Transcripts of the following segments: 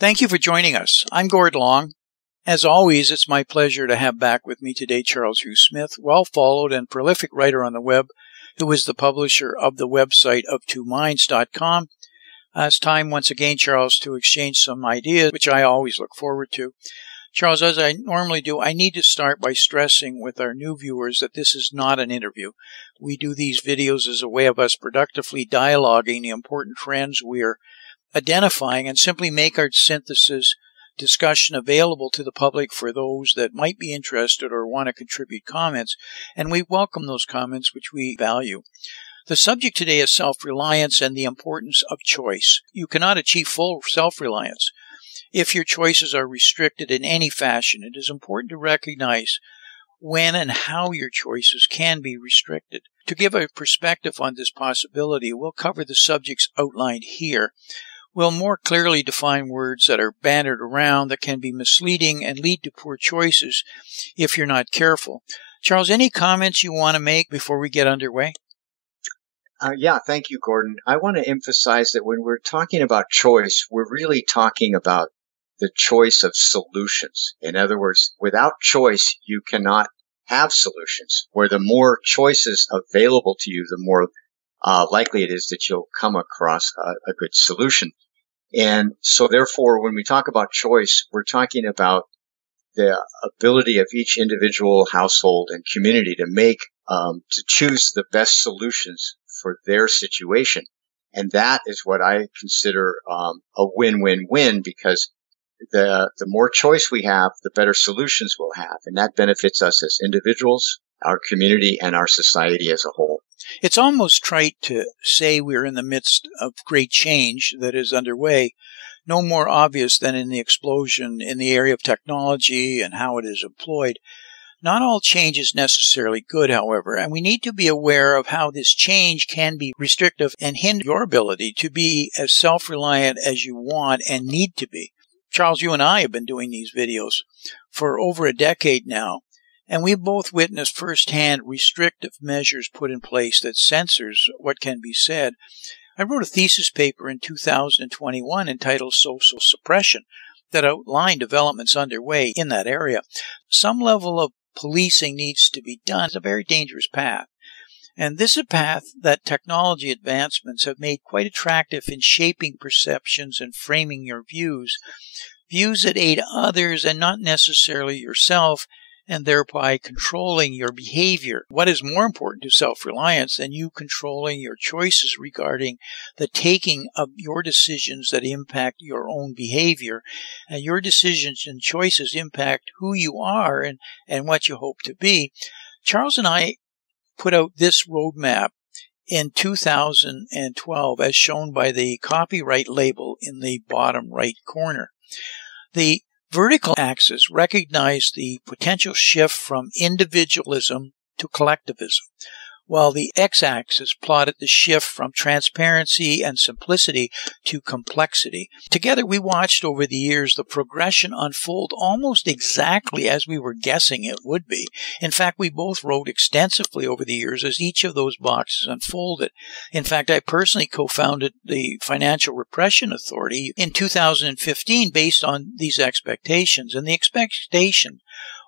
Thank you for joining us. I'm Gord Long. As always, it's my pleasure to have back with me today Charles Hugh Smith, well-followed and prolific writer on the web, who is the publisher of the website of2minds.com. It's time once again, Charles, to exchange some ideas, which I always look forward to. Charles, as I normally do, I need to start by stressing with our new viewers that this is not an interview. We do these videos as a way of us productively dialoguing the important trends we're identifying and simply make our synthesis discussion available to the public for those that might be interested or want to contribute comments, and we welcome those comments, which we value. The subject today is self-reliance and the importance of choice. You cannot achieve full self-reliance if your choices are restricted in any fashion. It is important to recognize when and how your choices can be restricted. To give a perspective on this possibility, we'll cover the subjects outlined here. We'll more clearly define words that are bandied around that can be misleading and lead to poor choices if you're not careful. Charles, any comments you want to make before we get underway? Yeah, thank you, Gordon. I want to emphasize that when we're talking about choice, we're really talking about the choice of solutions. In other words, without choice, you cannot have solutions. Where the more choices available to you, the more likely it is that you'll come across a good solution. And so therefore, when we talk about choice, we're talking about the ability of each individual household and community to choose the best solutions for their situation. And that is what I consider a win-win-win, because the more choice we have, the better solutions we'll have. And that benefits us as individuals, our community, and our society as a whole. It's almost trite to say we're in the midst of great change that is underway, no more obvious than in the explosion in the area of technology and how it is employed. Not all change is necessarily good, however, and we need to be aware of how this change can be restrictive and hinder your ability to be as self-reliant as you want and need to be. Charles, you and I have been doing these videos for over a decade now, and we've both witnessed firsthand restrictive measures put in place that censors what can be said. I wrote a thesis paper in 2021 entitled Social Suppression that outlined developments underway in that area. Some level of policing needs to be done. It's a very dangerous path. And this is a path that technology advancements have made quite attractive in shaping perceptions and framing your views that aid others and not necessarily yourself, and thereby controlling your behavior. What is more important to self-reliance than you controlling your choices regarding the taking of your decisions that impact your own behavior? And your decisions and choices impact who you are and what you hope to be. Charles and I put out this roadmap in 2012 as shown by the copyright label in the bottom right corner. The vertical axis recognized the potential shift from individualism to collectivism, while the x-axis plotted the shift from transparency and simplicity to complexity. Together, we watched over the years the progression unfold almost exactly as we were guessing it would be. In fact, we both wrote extensively over the years as each of those boxes unfolded. In fact, I personally co-founded the Financial Repression Authority in 2015 based on these expectations, and the expectation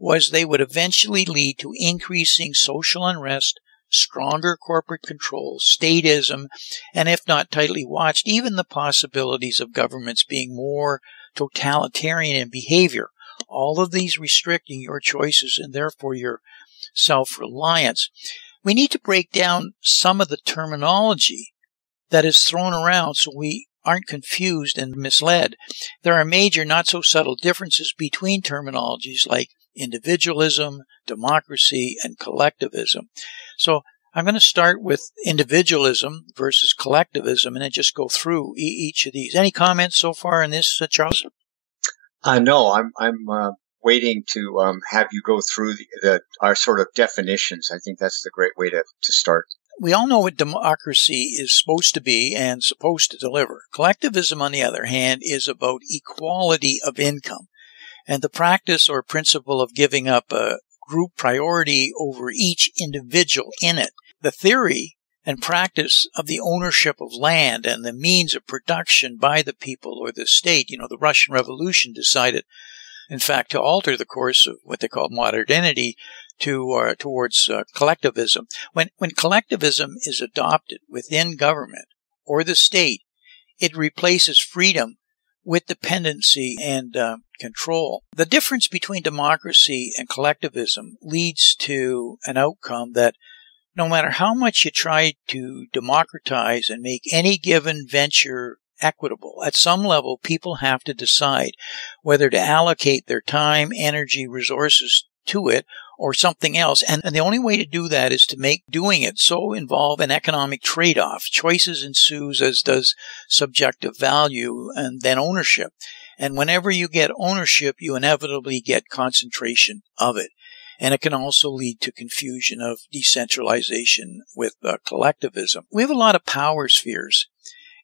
was they would eventually lead to increasing social unrest, stronger corporate control, statism, and if not tightly watched, even the possibilities of governments being more totalitarian in behavior, all of these restricting your choices and therefore your self-reliance. We need to break down some of the terminology that is thrown around so we aren't confused and misled. There are major, not so subtle differences between terminologies like individualism, democracy, and collectivism. So I'm going to start with individualism versus collectivism and then just go through each of these. Any comments so far in this, Charles? No, I'm waiting to have you go through our sort of definitions. I think that's the great way to start. We all know what democracy is supposed to be and supposed to deliver. Collectivism, on the other hand, is about equality of income and the practice or principle of giving up a group priority over each individual in it. The theory and practice of the ownership of land and the means of production by the people or the state. The Russian Revolution decided, in fact, to alter the course of what they call modernity towards collectivism. When collectivism is adopted within government or the state, it replaces freedom with dependency and control. The difference between democracy and collectivism leads to an outcome that no matter how much you try to democratize and make any given venture equitable, at some level people have to decide whether to allocate their time, energy, resources to it or something else. And the only way to do that is to make doing it so involve an economic trade-off. Choices ensues, as does subjective value and then ownership. And whenever you get ownership, you inevitably get concentration of it. And it can also lead to confusion of decentralization with collectivism. We have a lot of power spheres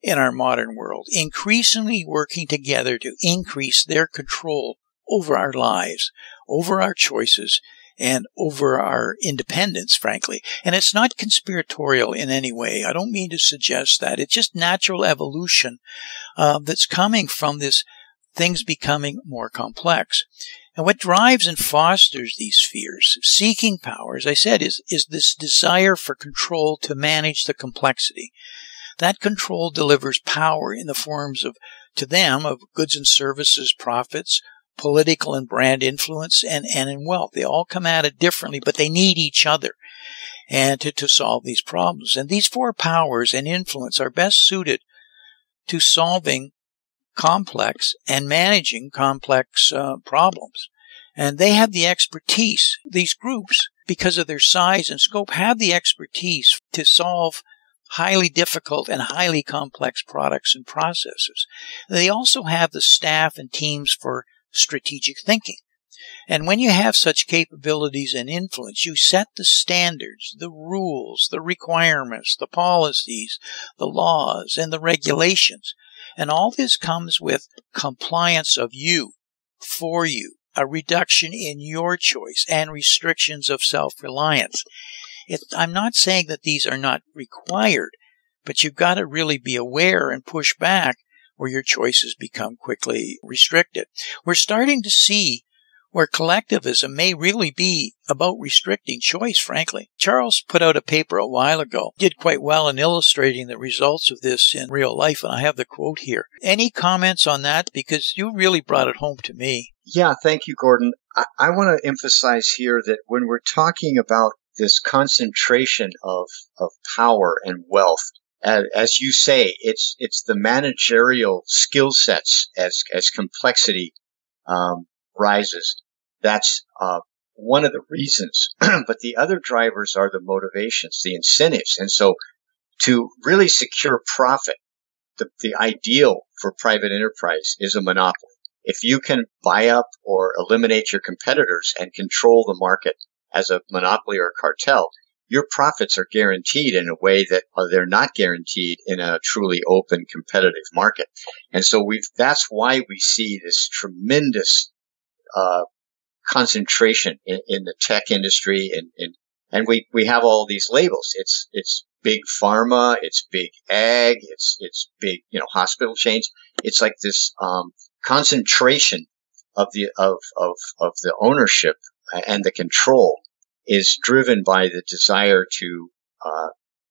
in our modern world, increasingly working together to increase their control over our lives, over our choices, and over our independence, frankly. And it's not conspiratorial in any way. I don't mean to suggest that. It's just natural evolution that's coming from this things becoming more complex. And what drives and fosters these fears, seeking power, as I said, is this desire for control to manage the complexity. That control delivers power in the forms of, to them, of goods and services, profits, political and brand influence, and in wealth. They all come at it differently, but they need each other and to solve these problems. And these four powers and influence are best suited to solving complex and managing complex problems. And they have the expertise. These groups, because of their size and scope, have the expertise to solve highly difficult and highly complex products and processes. They also have the staff and teams for strategic thinking. And when you have such capabilities and influence, you set the standards, the rules, the requirements, the policies, the laws, and the regulations. And all this comes with compliance of you, for you, a reduction in your choice, and restrictions of self-reliance. I'm not saying that these are not required, but you've got to really be aware and push back where your choices become quickly restricted. We're starting to see where collectivism may really be about restricting choice, frankly. Charles put out a paper a while ago, did quite well in illustrating the results of this in real life, and I have the quote here. Any comments on that? Because you really brought it home to me. Yeah, thank you, Gordon. I want to emphasize here that when we're talking about this concentration of power and wealth, as you say, it's the managerial skill sets as complexity rises. That's one of the reasons. But the other drivers are the motivations, the incentives. And so to really secure profit, the ideal for private enterprise is a monopoly. If you can buy up or eliminate your competitors and control the market as a monopoly or a cartel, your profits are guaranteed in a way that they're not guaranteed in a truly open, competitive market. And so that's why we see this tremendous concentration in the tech industry, and we have all these labels. It's big pharma, it's big ag, it's big hospital chains. It's like this concentration of the ownership and the control is driven by the desire to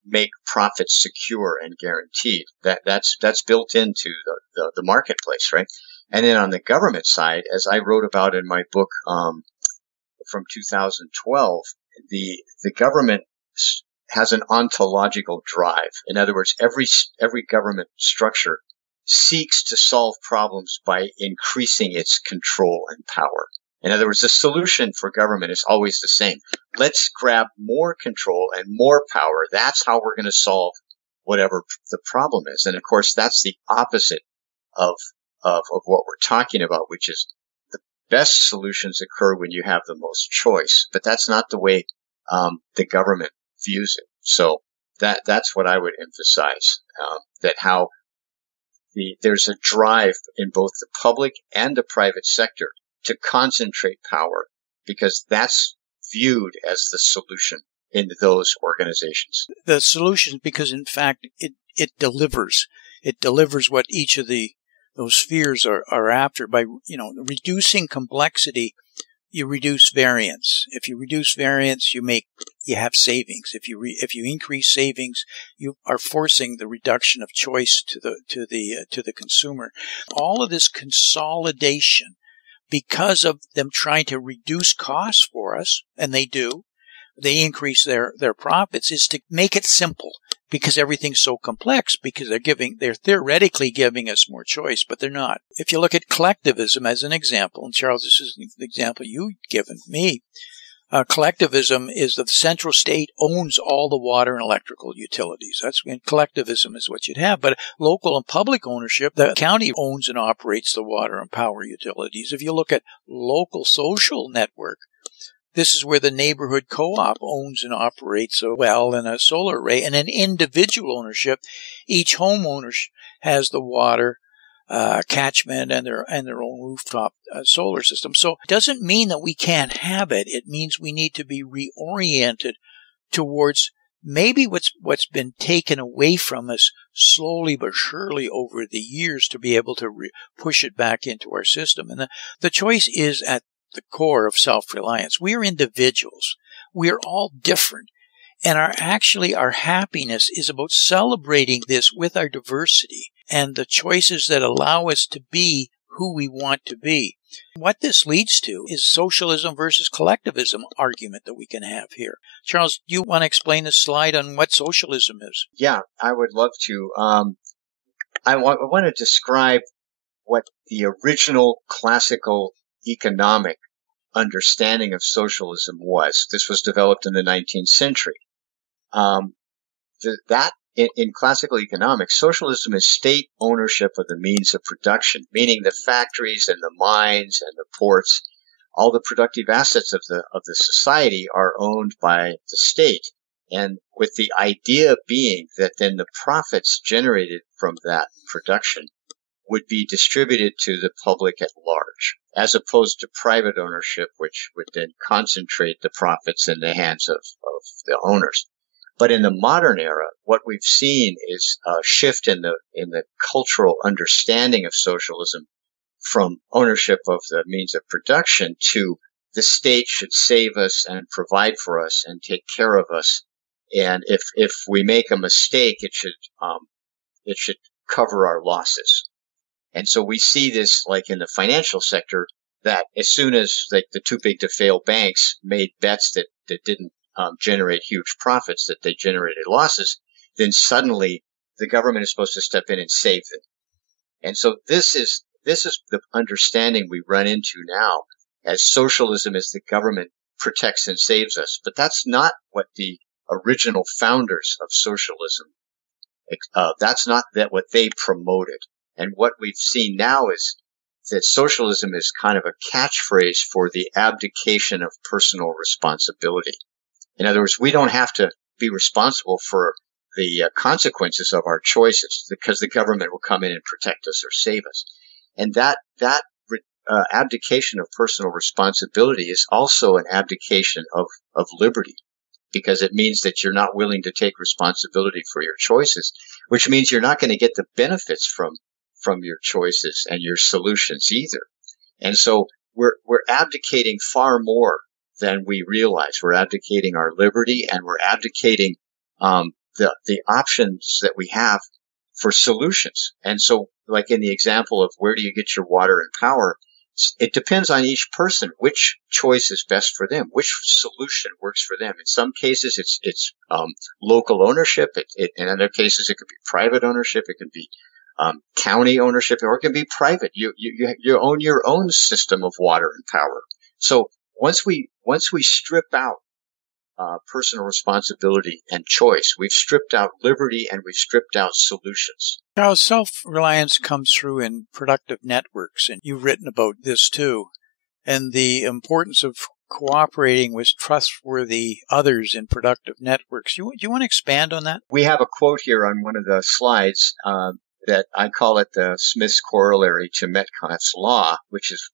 make profits secure and guaranteed. That's built into the marketplace, right? And then on the government side, as I wrote about in my book from 2012, the government has an ontological drive. In other words, every government structure seeks to solve problems by increasing its control and power. In other words, the solution for government is always the same. Let's grab more control and more power. That's how we're going to solve whatever the problem is. And of course, that's the opposite of what we're talking about, which is the best solutions occur when you have the most choice. But that's not the way the government views it. So that's what I would emphasize, that how there's a drive in both the public and the private sector to concentrate power, because that's viewed as the solution in those organizations? The solution, because in fact it delivers. It delivers what each of those spheres are after by reducing complexity. You reduce variance. If you reduce variance, you have savings. If you increase savings, you are forcing the reduction of choice to the consumer. All of this consolidation, because of them trying to reduce costs for us, and they do, they increase their profits, is to make it simple. Because everything's so complex, because they're theoretically giving us more choice, but they're not. If you look at collectivism as an example, and Charles, this is the example you've given me, collectivism is the central state owns all the water and electrical utilities. That's when collectivism is what you'd have. But local and public ownership, the county owns and operates the water and power utilities. If you look at local social network, this is where the neighborhood co-op owns and operates a well and a solar array. And an individual ownership, each homeowner has the water catchment and their own rooftop solar system. So it doesn't mean that we can't have it. It means we need to be reoriented towards maybe what's been taken away from us slowly but surely over the years to be able to push it back into our system. And the choice is at the core of self-reliance. We are individuals. We are all different. And our happiness is about celebrating this with our diversity and the choices that allow us to be who we want to be. What this leads to is socialism versus collectivism argument that we can have here. Charles, do you want to explain this slide on what socialism is? Yeah, I would love to. I want to describe what the original classical economic understanding of socialism was. This was developed in the 19th century. In classical economics, socialism is state ownership of the means of production, meaning the factories and the mines and the ports, all the productive assets of the society are owned by the state. And with the idea being that then the profits generated from that production would be distributed to the public at large, as opposed to private ownership, which would then concentrate the profits in the hands of the owners. But in the modern era, what we've seen is a shift in the cultural understanding of socialism from ownership of the means of production to the state should save us and provide for us and take care of us. And if we make a mistake, it should cover our losses. And so we see this like in the financial sector, that as soon as like the too big to fail banks made bets that didn't generate huge profits, that they generated losses, then suddenly the government is supposed to step in and save them. And so this is the understanding we run into now, as socialism as the government protects and saves us. But that's not what the original founders of socialism, that's not what they promoted. And what we've seen now is that socialism is kind of a catchphrase for the abdication of personal responsibility. In other words, we don't have to be responsible for the consequences of our choices because the government will come in and protect us or save us. And that abdication of personal responsibility is also an abdication of liberty, because it means that you're not willing to take responsibility for your choices, which means you're not going to get the benefits from your choices and your solutions either. And so we're abdicating far more than we realize. We're abdicating our liberty, and we're abdicating the options that we have for solutions. And so, like in the example of where do you get your water and power, it depends on each person which choice is best for them, which solution works for them. In some cases, it's local ownership. In other cases, it could be private ownership. It can be county ownership, or it can be private. You own your own system of water and power. So once we strip out personal responsibility and choice, we've stripped out liberty and we've stripped out solutions. Now, self-reliance comes through in productive networks, and you've written about this too, and the importance of cooperating with trustworthy others in productive networks. Do you want to expand on that? We have a quote here on one of the slides that I call it the Smith's corollary to Metcalfe's law, which is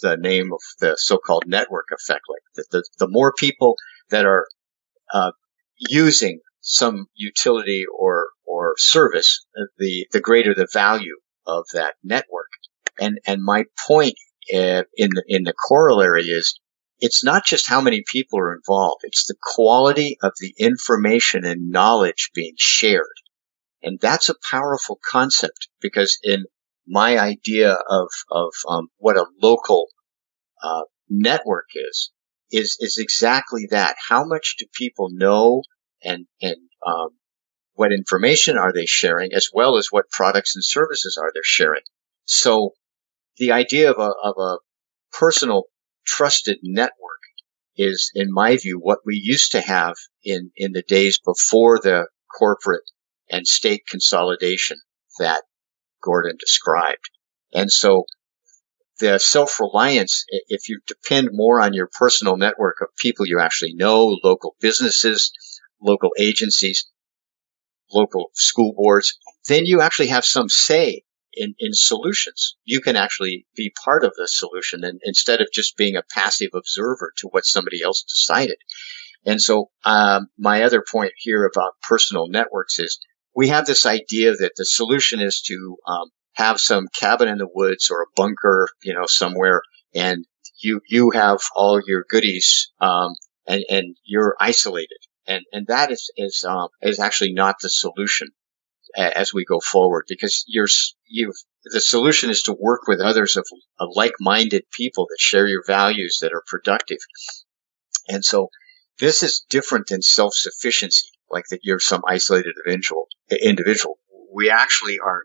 the name of the so-called network effect. Like the more people that are using some utility or service, the greater the value of that network. And my point in the corollary is, it's not just how many people are involved; it's the quality of the information and knowledge being shared. And that's a powerful concept, because in my idea of what a local network is exactly that. How much do people know, and what information are they sharing, as well as what products and services are they sharing? So the idea of a personal trusted network is, in my view, what we used to have in the days before the corporate and state consolidation that Gordon described. And so the self-reliance, if you depend more on your personal network of people you actually know, local businesses, local agencies, local school boards, then you actually have some say in solutions. You can actually be part of the solution, and instead of just being a passive observer to what somebody else decided. And so my other point here about personal networks is, we have this idea that the solution is to have some cabin in the woods or a bunker, somewhere, and you have all your goodies, and you're isolated. And that is actually not the solution as we go forward, because the solution is to work with others of like-minded people that share your values, that are productive. And so this is different than self-sufficiency, like that you're some isolated individual. We actually are,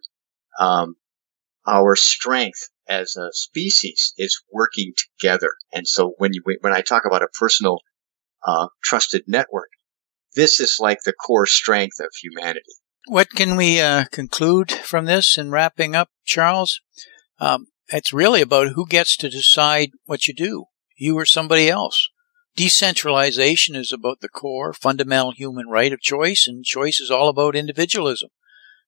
our strength as a species is working together. And so when I talk about a personal, trusted network, this is like the core strength of humanity. What can we conclude from this in wrapping up, Charles? It's really about who gets to decide what you do, you or somebody else. Decentralization is about the core, fundamental human right of choice, and choice is all about individualism.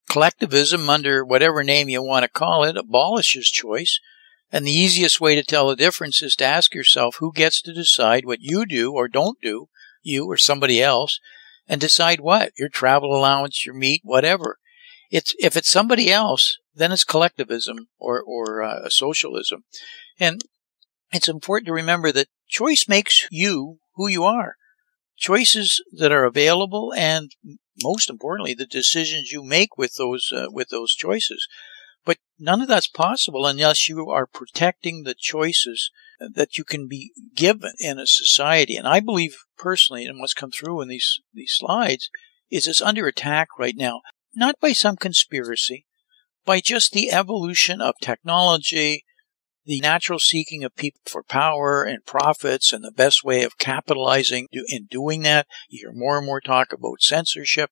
Collectivism, under whatever name you want to call it, abolishes choice, and the easiest way to tell the difference is to ask yourself who gets to decide what you do or don't do, you or somebody else, and decide what, your travel allowance, your meat, whatever. If it's somebody else, then it's collectivism or socialism. And it's important to remember that choice makes you who you are. Choices that are available, and most importantly, the decisions you make with those choices. But none of that's possible unless you are protecting the choices that you can be given in a society. And I believe personally, and what's come through in these slides, is it's under attack right now, not by some conspiracy, by just the evolution of technology, the natural seeking of people for power and profits, and the best way of capitalizing in doing that. You hear more and more talk about censorship.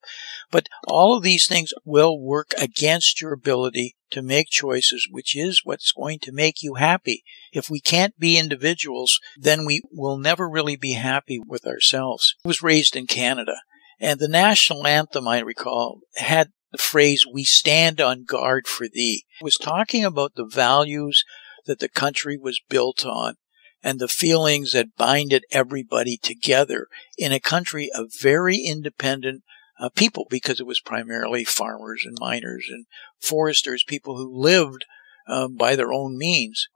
But all of these things will work against your ability to make choices, which is what's going to make you happy. If we can't be individuals, then we will never really be happy with ourselves. I was raised in Canada, and the national anthem, I recall, had the phrase, "We stand on guard for thee." It was talking about the values that the country was built on and the feelings that binded everybody together in a country of very independent people, because it was primarily farmers and miners and foresters, people who lived by their own means.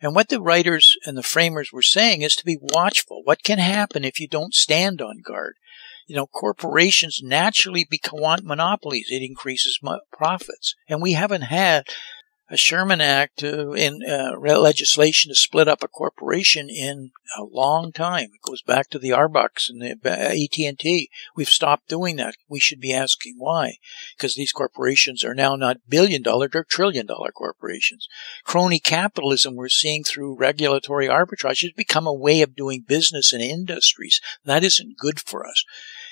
And what the writers and the framers were saying is to be watchful. What can happen if you don't stand on guard? Corporations naturally want monopolies. It increases profits. And we haven't had a Sherman Act in legislation to split up a corporation in a long time. It goes back to the Arbucks and the AT&T. We've stopped doing that. We should be asking why, because these corporations are now not billion-dollar, they're trillion-dollar corporations. Crony capitalism we're seeing through regulatory arbitrage has become a way of doing business in industries. That isn't good for us.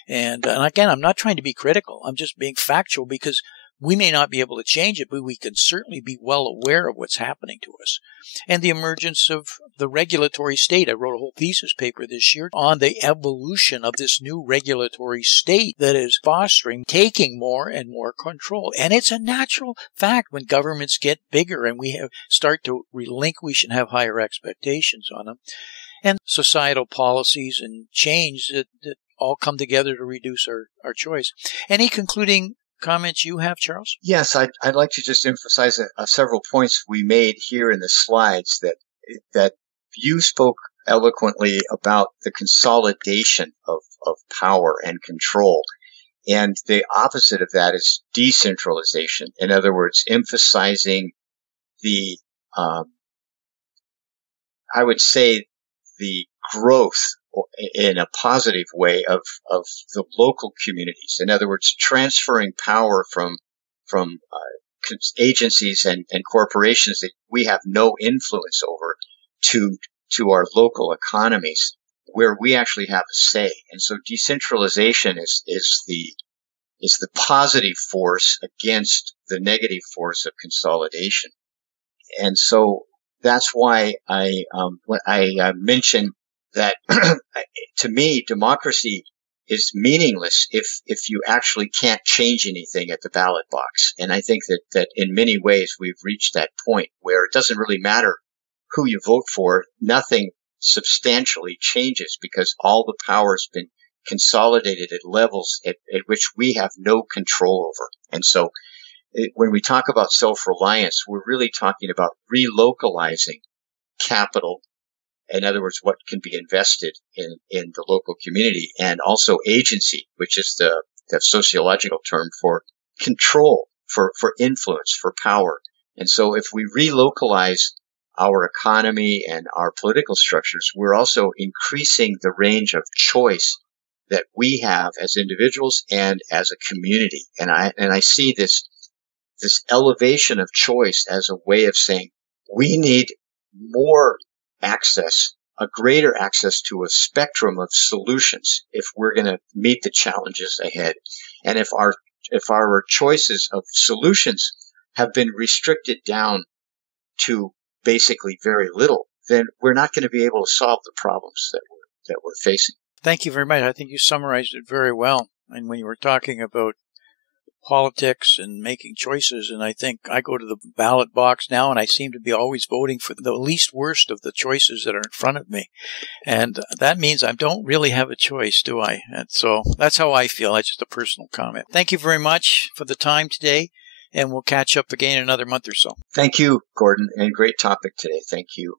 And again, I'm not trying to be critical. I'm just being factual, because we may not be able to change it, but we can certainly be well aware of what's happening to us. And the emergence of the regulatory state. I wrote a whole thesis paper this year on the evolution of this new regulatory state that is fostering, taking more and more control. And it's a natural fact when governments get bigger and we start to relinquish and have higher expectations on them. And societal policies and change that all come together to reduce our choice. Any concluding comments you have, Charles? Yes, I'd like to just emphasize several points we made here in the slides that you spoke eloquently about the consolidation of power and control. And the opposite of that is decentralization. In other words, emphasizing the, I would say, the growth in a positive way of the local communities. In other words, transferring power from agencies and corporations that we have no influence over to our local economies, where we actually have a say. And so decentralization is the positive force against the negative force of consolidation. And so that's why I mentioned that to me, democracy is meaningless if you actually can't change anything at the ballot box. And I think that in many ways we've reached that point where it doesn't really matter who you vote for. Nothing substantially changes because all the power has been consolidated at levels at which we have no control over. And so when we talk about self-reliance, we're really talking about relocalizing capital. In other words, what can be invested in the local community, and also agency, which is the sociological term for control, for influence, for power. And so if we relocalize our economy and our political structures, we're also increasing the range of choice that we have as individuals and as a community. And I see this elevation of choice as a way of saying we need more access, a greater access to a spectrum of solutions if we're going to meet the challenges ahead. And if our choices of solutions have been restricted down to basically very little, then we're not going to be able to solve the problems that we're facing. Thank you very much. I think you summarized it very well. And when you were talking about politics and making choices, and I think I go to the ballot box now and I seem to be always voting for the least worst of the choices that are in front of me. And that means I don't really have a choice, do I? And so that's how I feel. That's just a personal comment. Thank you very much for the time today, and we'll catch up again in another month or so. Thank you, Gordon, and great topic today. Thank you.